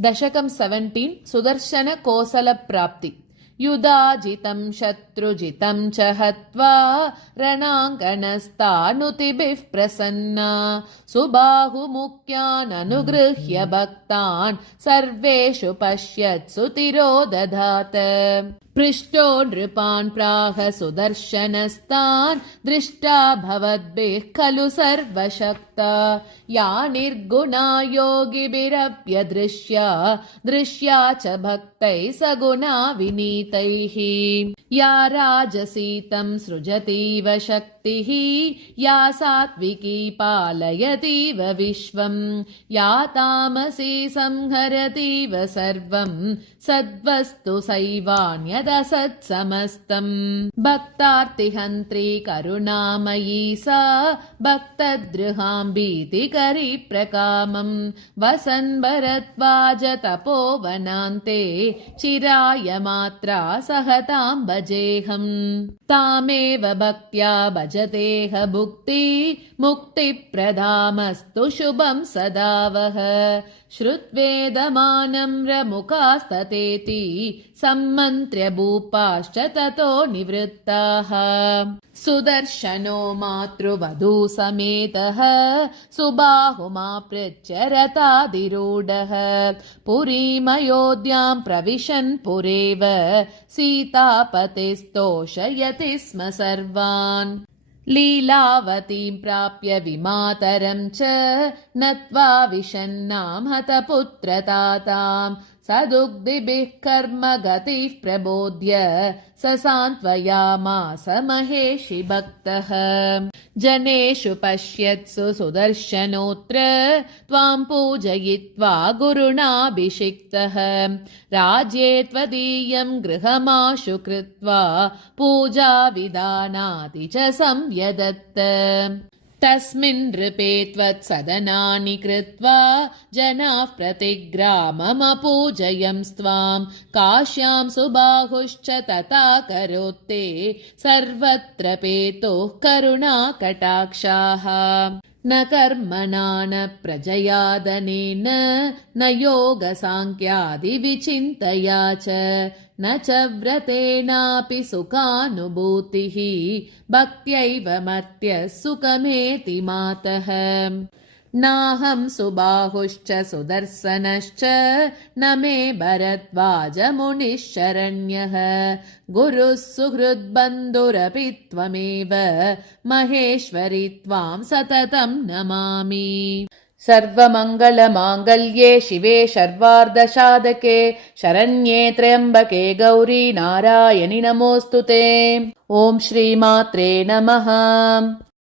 दशकं 17 सुदर्शन कोसल प्राप्ति। युधाजितं शत्रुजितं च हत्वा रणाङ्गणस्तानुतिभिः प्रसन्ना सुबाहुमुख्यान् अनुगृह्य भक्तान् सर्वेषु पश्यत्सु तिरोदधात। पृष्टो नृपान् प्राह सुदर्शनस्तान् दृष्टा भवद्भिः खलु सर्वशक्ता या निर्गुणा योगिभिरप्यदृश्या दृश्या च भक्तैः सगुणा विनीतैः या राजसीतं सृजतीव शक्तिः या सात्विकी पालयतीव विश्वं या तामसी संहरतीव सर्वं सद्वस्तु सैवान्यदसत्समस्तम् भक्तार्तिहन्त्री करुणामयी सा भक्तद्रुहाम्बीतिकरी प्रकामं वसन् भरद्वाज तपोवनान्ते चिराय मात्रा सहतां भजेऽहम् तामेव भक्त्या भजतेह भुक्ति मुक्तिप्रदामस्तु शुभं सदा वः श्रुत्वेदमानं रमुकास्ततेति सम्मन्त्र्य भूपाश्च ततो निवृत्ताः। सुदर्शनो मातृवधू समेतः सुबाहुमापृच्य रथाधिरूढः पुरीमयोध्यां प्रविशन् पुरेव सीतापतिस्तोषयति स्म सर्वान् लीलावतीं प्राप्य विमातरं च नत्वा विषन्नां हतपुत्रतातां सदुग्धिभिः कर्म गतिः प्रबोध्य ससान्त्वयामास महेशि भक्तः। जनेषु पश्यत्सु सुदर्शनोऽत्र त्वां पूजयित्वा गुरुणाभिषिक्तः राज्ये त्वदीयं गृहमाशु कृत्वा पूजाविधानाति च संयदत्त। तस्मिन् नृपे त्वत्सदनानि कृत्वा जनाः प्रतिग्राममपूजयंस्त्वां काश्यां सुबाहुश्च तथा करोत्ते सर्वत्र पेतोः करुणाकटाक्षाः न कर्मणा न प्रजयादनेन न योगसाङ्ख्यादिविचिन्तया च न च व्रतेनापि सुखानुभूतिः भक्त्यैव मर्त्यः सुखमेति मातः। नाहं सुबाहुश्च सुदर्शनश्च न मे भरद्वाजमुनिः शरण्यः गुरुः सुहृद्बन्धुरपि त्वमेव महेश्वरि त्वां सततं नमामि। सर्वमङ्गलमाङ्गल्ये शिवे सर्वार्धसाधके शरण्ये त्र्यम्बके गौरी नारायणि नमोऽस्तु ते। ॐ श्रीमात्रे नमः।